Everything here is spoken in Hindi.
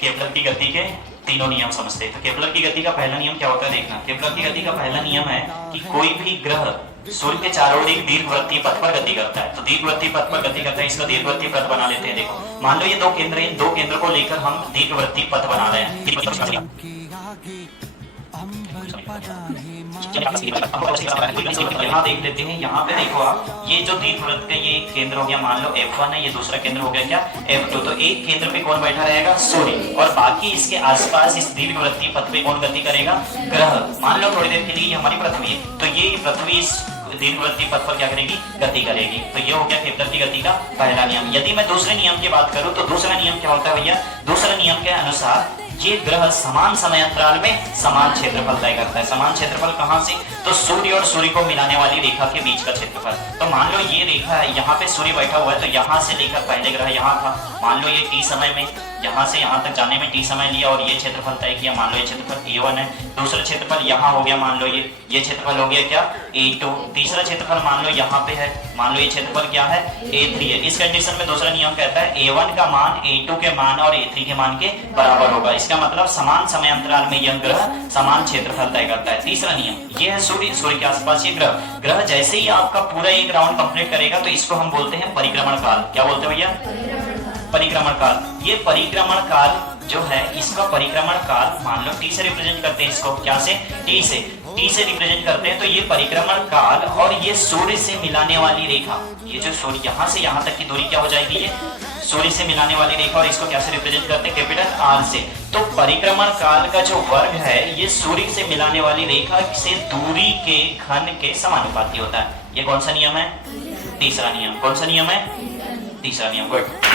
केपलर की गति के तीनों नियम समझते हैं। तो केपलर की गति का पहला नियम क्या होता है देखना। केपलर की गति का पहला नियम है कि कोई भी ग्रह सूर्य के चारों ओर एक दीर्घवृत्तीय पथ पर गति करता है। तो दीर्घवृत्तीय पथ पर गति करता है, इसका दीर्घवृत्तीय पथ बना लेते हैं। देखो मान लो ये दो केंद्र हैं, दो केंद्र को लेकर हम दीर्घवृत्तीय पथ बना रहे हैं। यहाँ देख लेते हैं, यहाँ पे देखो आप, ये जो दीर्घवृत्त का ये एक केंद्र हो गया, मान लो F1 है, ये दूसरा केंद्र हो गया क्या F2। तो एक केंद्र पे कौन बैठा रहेगा? सूर्य, और बाकी इसके आसपास इस दीर्घवृत्तीय पथ पे कौन गति करेगा? ग्रह। मान लो थोड़ी देर के लिए ये हमारी पृथ्वी है, तो ये पृथ्वी इस दीर्घवृत्तीय पथ पर क्या करेगी? गति करेगी। तो ये हो गया केपलर की गति का पहला नियम। यदि मैं दूसरे नियम की बात करूं तो दूसरा नियम क्या होता है भैया? दूसरा नियम के अनुसार ये ग्रह समान समय अंतराल में समान क्षेत्रफल तय करता है। समान क्षेत्रफल कहां से? तो सूर्य और सूर्य को मिलाने वाली रेखा के बीच का क्षेत्रफल। तो मान लो ये रेखा है, यहाँ पे सूर्य बैठा हुआ है, तो यहाँ से लेकर पहले ग्रह यहाँ था, मान लो ये t समय में यहाँ से यहाँ तक जाने में t समय लिया और ये क्षेत्रफल तय किया। मान लो ये क्षेत्रफल A1 है, दूसरा क्षेत्रफल यहाँ हो गया, मान लो ये क्षेत्रफल हो गया क्या? A2। तीसरा क्षेत्रफल मान लो यहाँ पे है, मान लो ये क्षेत्रफल क्या है? A3 है। इस कंडीशन में दूसरा नियम कहता है A1 का मान A2 के मान और A3 के मान के बराबर होगा। इसका मतलब समान समय अंतराल में यह ग्रह समान क्षेत्रफल तय करता है। तीसरा नियम ये है सूर्य, सूर्य के आसपास ये ग्रह जैसे ही आपका पूरा एक राउंड कंप्लीट करेगा तो इसको हम बोलते हैं परिक्रमण काल। क्या बोलते हैं भैया? परिक्रमण काल। ये परिक्रमण काल जो है, इसका परिक्रमण काल मान लो t से रिप्रेजेंट करते हैं इसको। क्या से? t से रिप्रेजेंट करते हैं। तो ये परिक्रमण काल और ये सूर्य से मिलाने वाली रेखा, ये जो सूर्य यहाँ से यहाँ तक की दूरी क्या हो जाएगी? ये सूर्य से मिलाने वाली रेखा, और इसको क्या से रिप्रेजेंट करते हैं? कैपिटल R से। तो परिक्रमण काल का जो वर्ग है ये सूर्य से मिलाने वाली रेखा से दूरी के घन के समानुपाती होता है। ये कौन सा नियम है? तीसरा नियम। कौन सा नियम है? तीसरा नियम। गुड।